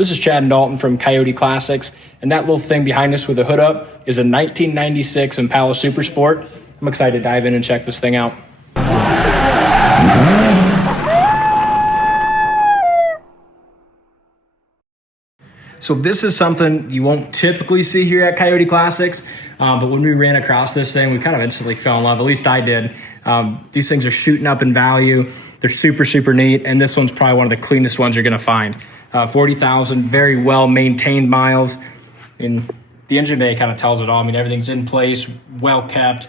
This is Chad and Dalton from Coyote Classics, and that little thing behind us with the hood up is a 1996 Impala Super Sport. I'm excited to dive in and check this thing out. So this is something you won't typically see here at Coyote Classics, but when we ran across this thing, we kind of instantly fell in love. At least I did. These things are shooting up in value. They're super, super neat, and this one's probably one of the cleanest ones you're going to find. 40,000, very well maintained miles. And the engine bay kind of tells it all. I mean, everything's in place, well kept.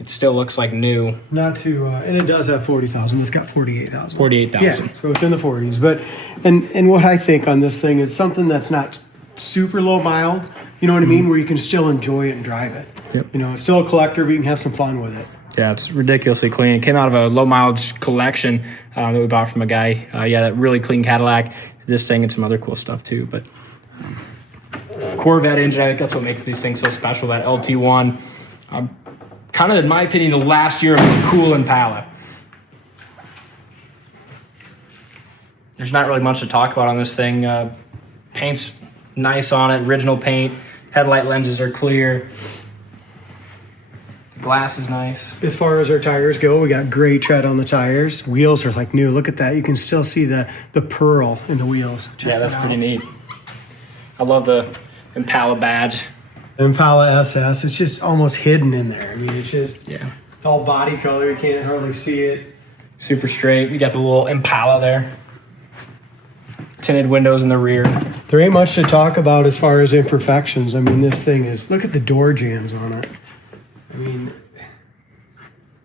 It still looks like new. Not too, and it does have 40,000, but it's got 48,000. 48,000. Yeah, so it's in the 40s. But, and what I think on this thing is something that's not super low mild, you know what I mean, where you can still enjoy it and drive it. Yep. You know, it's still a collector, but you can have some fun with it. Yeah, it's ridiculously clean. It came out of a low mileage collection that we bought from a guy. Yeah, that really clean Cadillac. This thing and some other cool stuff too. But Corvette engine, I think that's what makes these things so special, that LT1. Kind of, in my opinion, the last year of a cool Impala. There's not really much to talk about on this thing. Paint's nice on it, original paint. Headlight lenses are clear. The glass is nice. As far as our tires go, we got great tread on the tires. Wheels are like new. Look at that. You can still see the pearl in the wheels. Yeah, that's pretty neat. I love the Impala badge. Impala SS, it's just almost hidden in there. I mean, it's just, yeah, it's all body color. You can't hardly see it. Super straight. We got the little Impala there. Tinted windows in the rear. There ain't much to talk about as far as imperfections. I mean, this thing is, look at the door jams on it. I mean,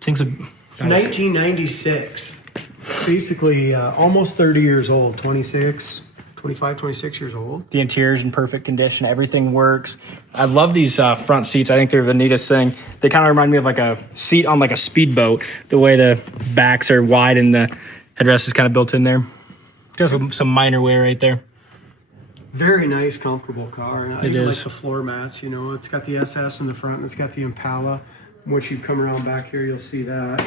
it's 1996. Basically almost 30 years old, 26 years old. The interior's in perfect condition. Everything works. I love these front seats. I think they're the neatest thing. They kind of remind me of like a seat on like a speedboat. The way the backs are wide and the headrest is kind of built in there. There's some minor wear right there. Very nice, comfortable car. I it is. Like the floor mats, you know. It's got the SS in the front and it's got the Impala. Once you come around back here, you'll see that.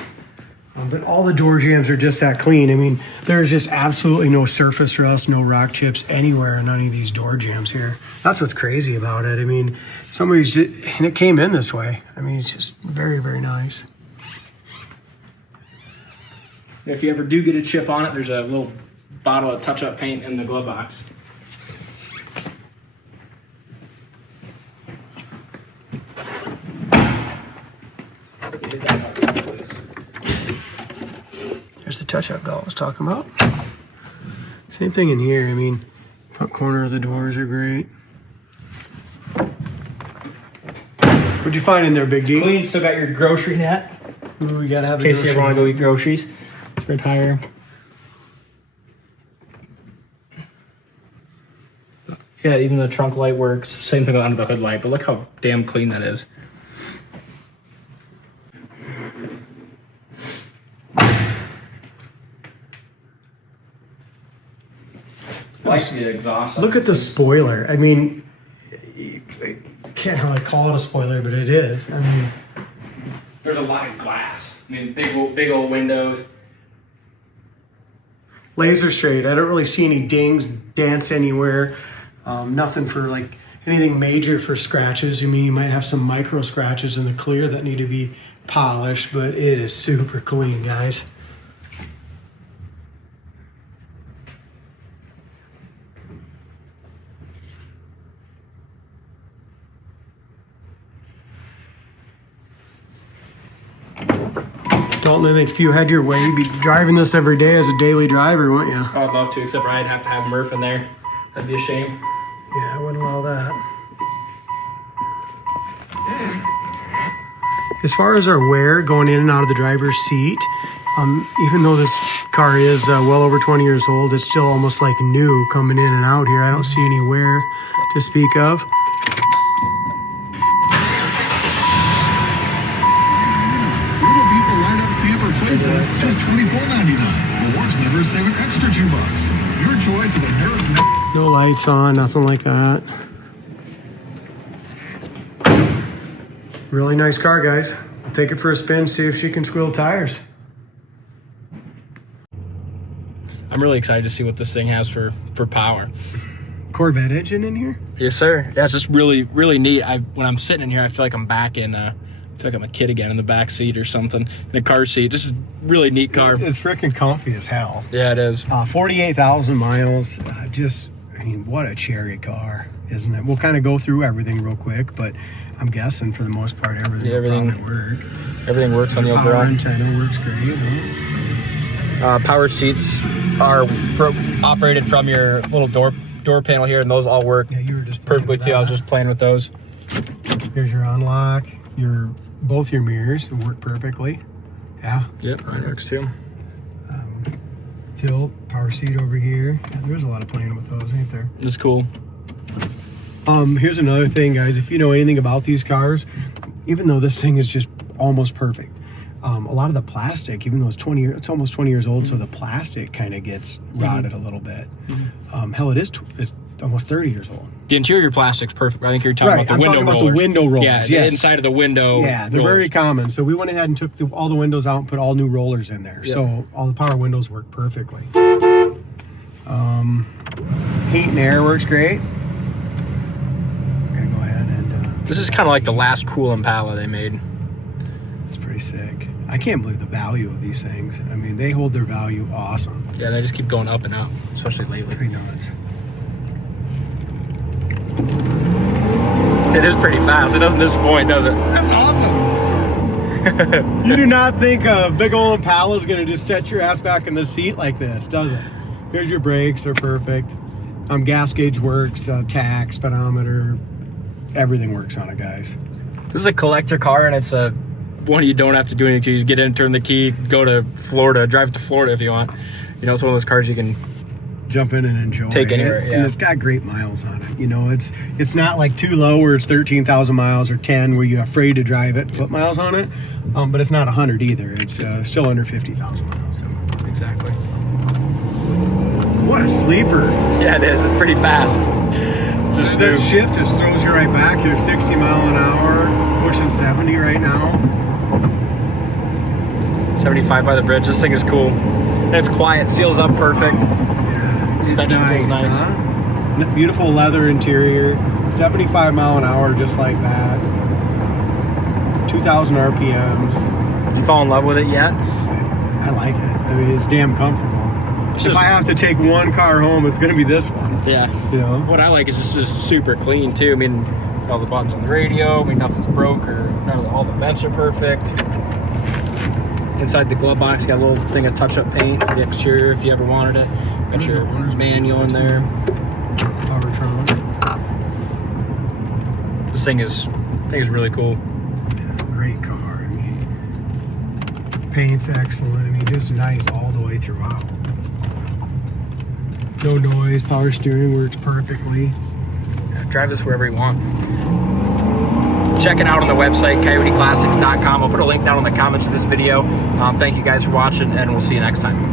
But all the door jams are just that clean. I mean, there's just absolutely no surface rust, no rock chips anywhere in any of these door jams here. That's what's crazy about it. I mean, and it came in this way. I mean, it's just very, very nice. If you ever do get a chip on it, there's a little bottle of touch-up paint in the glove box. There's the touch-up doll I was talking about. Same thing in here. I mean, front corner of the doors are great. What'd you find in there, Big D? Clean. Still got your grocery net. Ooh, we gotta have in case you ever want to go eat groceries. Spare tire. Yeah, even the trunk light works. Same thing under the hood light, but look how damn clean that is. The exhaust. Look at the spoiler. I mean, you can't really call it a spoiler, but it is. I mean, there's a lot of glass. I mean, big old windows. Laser straight. I don't really see any dings, dents anywhere. Nothing for like anything major for scratches. I mean, you might have some micro scratches in the clear that need to be polished, but it is super clean, guys. Dalton, I think if you had your way, you'd be driving this every day as a daily driver, wouldn't you? I'd love to, except for I'd have to have Murph in there. That'd be a shame. Yeah, I wouldn't allow that. As far as our wear going in and out of the driver's seat, even though this car is well over 20 years old, it's still almost like new coming in and out here. I don't see any wear to speak of. Just $24.99. Rewards members save an extra $2. Your choice of a nerve. No lights on, nothing like that. Really nice car, guys. We'll take it for a spin, see if she can squeal tires. I'm really excited to see what this thing has for power. Corvette engine in here. Yes, sir. Yeah, it's just really, really neat. When I'm sitting in here, I feel like I'm back in. I feel like I'm a kid again in the back seat or something, in a car seat. This is a really neat car. It's freaking comfy as hell. Yeah, it is. 48,000 miles. I mean, what a cherry car, isn't it? We'll kind of go through everything real quick, but I'm guessing for the most part everything will probably work. Everything works on the power Walkaround. antenna works great. Huh? Power seats are operated from your little door panel here, and those all work Yeah, you were just perfectly too. I was just playing with those. Here's your unlock. Both your mirrors work perfectly. Yeah. Yep, mine works too. Tilt, power seat over here. Yeah, there's a lot of playing with those, ain't there? It's cool. Here's another thing, guys. If you know anything about these cars, even though this thing is just almost perfect, a lot of the plastic, even though it's almost 20 years old, so the plastic kind of gets rotted a little bit. Hell, it's almost 30 years old. The interior plastic's perfect. I think you're talking about the window rollers. The window rollers. Yeah, the inside of the window. Yeah, they're very common. So we went ahead and took all the windows out and put all new rollers in there. Yep. So all the power windows work perfectly. Heat and air works great. I'm gonna go ahead and. This is kind of like the last cool Impala they made. It's pretty sick. I can't believe the value of these things. I mean, they hold their value awesome. Yeah, they just keep going up and up, especially lately. Pretty nuts. It is pretty fast. It doesn't disappoint, does it? That's awesome. You do not think a big old Impala is going to just set your ass back in the seat like this, does it? Here's your brakes. They're perfect. Gas gauge works, tach, speedometer, everything works on it, guys. This is a collector car, and it's a one you don't have to do anything to. You just get in, turn the key, go to Florida, drive to Florida if you want. You know, it's one of those cars you can jump in and enjoy. Take anywhere, yeah. And it's got great miles on it. You know, it's not like too low where it's 13,000 miles or 10 where you're afraid to drive it, put miles on it. But it's not 100 either. It's still under 50,000 miles. So. Exactly. What a sleeper. Yeah, it is. It's pretty fast. Just that shift just throws you right back. You're 60 mile an hour, pushing 70 right now. 75 by the bridge. This thing is cool. And it's quiet, seals up perfect. Yeah, it's nice. Huh? Beautiful leather interior. 75 mile an hour, just like that. 2,000 RPMs. Did you fall in love with it yet? I like it. I mean, it's damn comfortable. If I have to take one car home, it's going to be this one. Yeah. You know? What I like is just super clean, too. I mean, all the buttons on the radio. I mean, nothing's broke or all the vents are perfect. Inside the glove box, got a little thing of touch-up paint for the exterior if you ever wanted it. Got your owner's manual in there. Powertrain. This thing is really cool. Yeah, great car. I mean, paint's excellent. I mean, just nice all the way throughout. No noise. Power steering works perfectly. Yeah, drive this wherever you want. Check it out on the website, coyoteclassics.com. I'll put a link down in the comments of this video. Thank you guys for watching, and we'll see you next time.